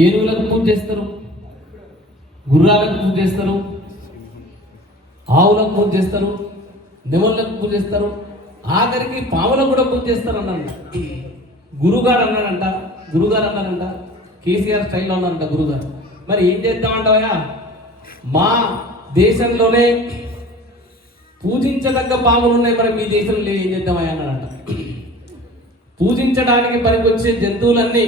ఏనుగులకు పూజ చేస్తారు, గుర్రాలకు పూజ చేస్తారు, ఆవులకు పూజ చేస్తారు, నెమళ్ళకు పూజ చేస్తారు, ఆఖరికి పాములకు కూడా పూజ చేస్తారు అన్నారంట. గురుగారు అన్నారంట కేసీఆర్ స్టైల్లో అన్నారంట గురుగారు. మరి ఏం చేద్దామంటావా, మా దేశంలోనే పూజించదగ్గ పాములు ఉన్నాయి, మరి మీ దేశంలో ఏం చేద్దామయ్యా అన్నారంట. పూజించడానికి పనికొచ్చే జంతువులన్నీ,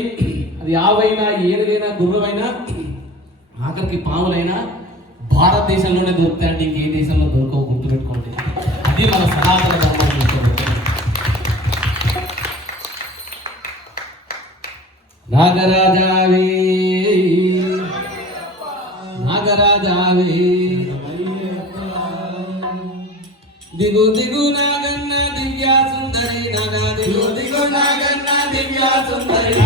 అది ఆవైనా ఏనుగైనా గుర్రమైనా ఆఖరికి పాములైనా భారతదేశంలోనే దొరుకుతాయంటే ఇంకే దేశంలో దొరకవు, గుర్తుపెట్టుకోండి. అది మన సనాతన ధర్మం. నాగరాజావే నాగరాజావే దిగు దిగు నాగన్న దివ్యా సుందరి నాగా దిగు దిగు నాగన్న దివ్యా సుందరి.